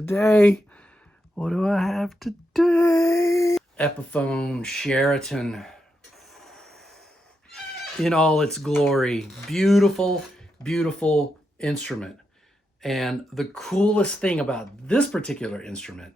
today, what do I have today? Epiphone Sheraton in all its glory. Beautiful, beautiful instrument. And the coolest thing about this particular instrument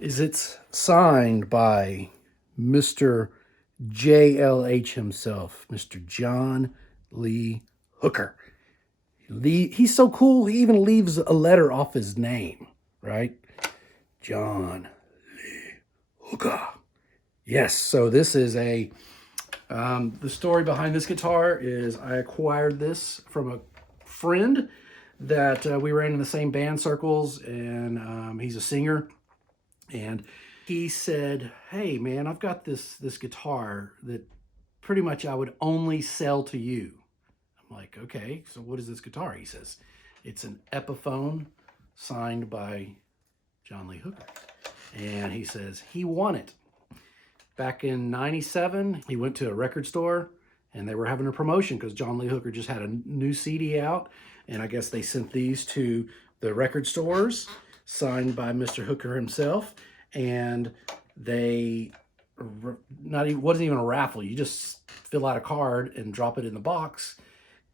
is it's signed by Mr. JLH himself, Mr. John Lee Hooker. He's so cool, he even leaves a letter off his name, right? John Lee Hooker. Yes, so this is the story behind this guitar is I acquired this from a friend that we ran in the same band circles, and he's a singer. And he said, hey man, I've got this guitar that pretty much I would only sell to you. I'm like, okay, so what is this guitar? He says, it's an Epiphone signed by John Lee Hooker. And he says he won it. Back in '97, he went to a record store and they were having a promotion because John Lee Hooker just had a new CD out. And I guess they sent these to the record stores, signed by Mr. Hooker himself. And they, wasn't even a raffle. You just fill out a card and drop it in the box.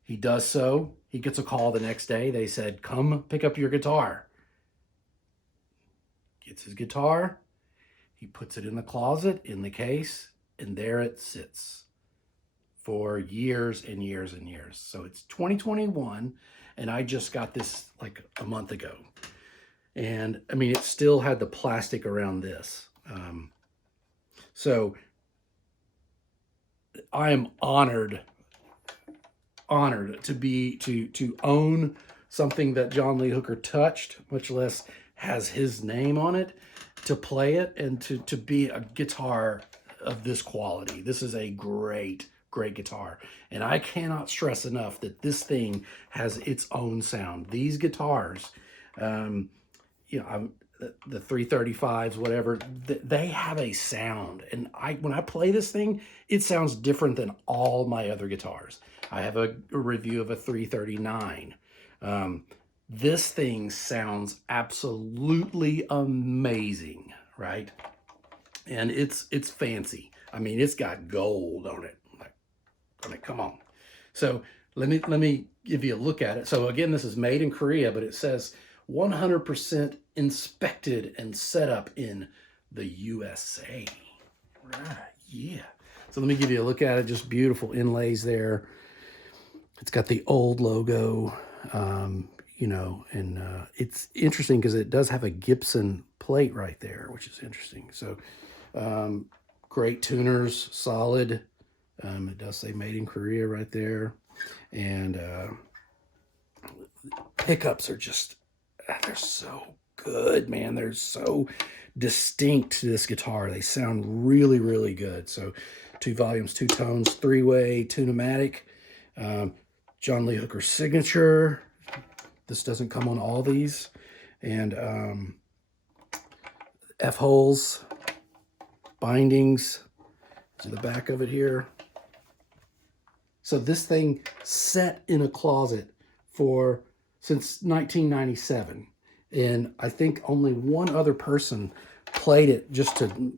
He does so. He gets a call the next day. They said, come pick up your guitar. Gets his guitar. He puts it in the closet, in the case, and there it sits for years and years and years. So it's 2021, and I just got this like a month ago. And I mean, it still had the plastic around this. So I am honored to own something that John Lee Hooker touched, much less has his name on it, to play it, and to be a guitar of this quality. This is a great guitar. And I cannot stress enough that this thing has its own sound. These guitars, you know, the 335s, whatever, they have a sound. And when I play this thing, it sounds different than all my other guitars. I have a review of a 339. This thing sounds absolutely amazing, right? And it's fancy. I mean, it's got gold on it. I mean, come on. So let me give you a look at it. So again, this is made in Korea, but it says 100% inspected and set up in the USA. Right, yeah. So let me give you a look at it. Just beautiful inlays there. It's got the old logo, you know, and it's interesting because it does have a Gibson plate right there, which is interesting. So great tuners, solid. It does say made in Korea right there. And pickups are just, they're so good, man. They're so distinct to this guitar. They sound really, really good. So 2 volumes, 2 tones, 3-way, tune-o-matic. John Lee Hooker signature. This doesn't come on all these. And F-holes, bindings to the back of it here. So this thing sat in a closet since 1997. And I think only one other person played it just to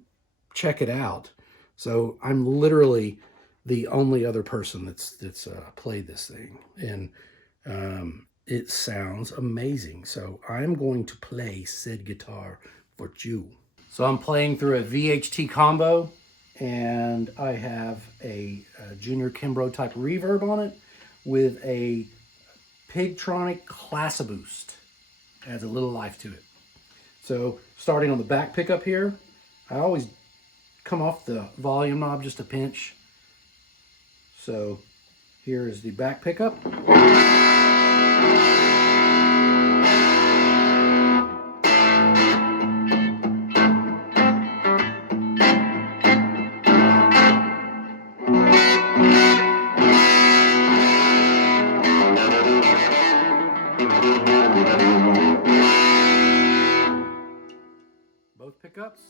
check it out. So I'm literally the only other person that's played this thing. And it sounds amazing. So I'm going to play said guitar for you. So I'm playing through a VHT combo, and I have a Junior Kimbrough type reverb on it with a Pigtronic Classaboost. Adds a little life to it. So starting on the back pickup here, I always come off the volume knob just a pinch. So here is the back pickup. Both pickups.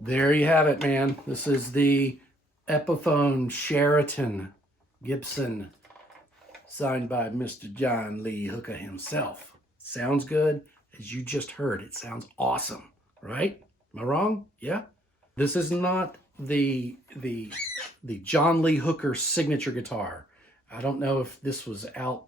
There you have it, man. This is the Epiphone Sheraton Gibson, signed by Mr. John Lee Hooker himself. Sounds good, as you just heard. It sounds awesome, right? Am I wrong? Yeah. This is not the John Lee Hooker signature guitar. I don't know if this was out.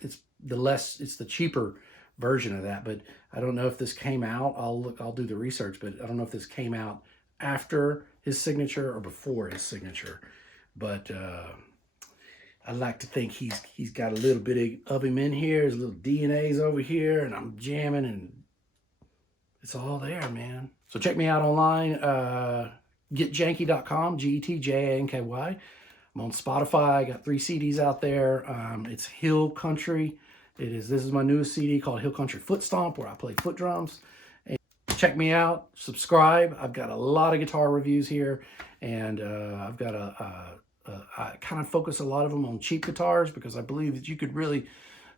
It's the cheaper version of that, but I don't know if this came out. I'll do the research, but I don't know if this came out after his signature or before his signature. But I like to think he's got a little bit of him in here. His little DNA's over here, and I'm jamming, and it's all there, man. So check me out online, getjanky.com, GETJANKY. I'm on Spotify. I got 3 CDs out there. It's Hill Country, This is my newest CD called Hill Country Foot Stomp, where I play foot drums. And check me out, subscribe. I've got a lot of guitar reviews here, and I've got I kind of focus a lot of them on cheap guitars because I believe that you could really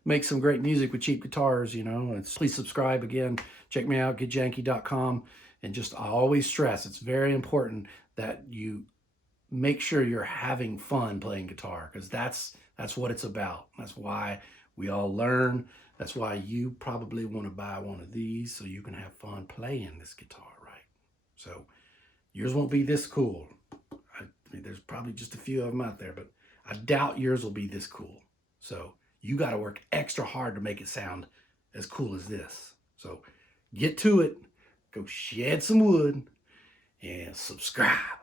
make some great music with cheap guitars, you know. And please subscribe again. Check me out, getjanky.com. And just, I always stress, it's very important that you make sure you're having fun playing guitar, because that's what it's about. That's why we all learn. That's why you probably want to buy one of these, so you can have fun playing this guitar, right? So yours won't be this cool. I mean, there's probably just a few of them out there, but I doubt yours will be this cool. So you got to work extra hard to make it sound as cool as this. So get to it. Go shed some wood and subscribe.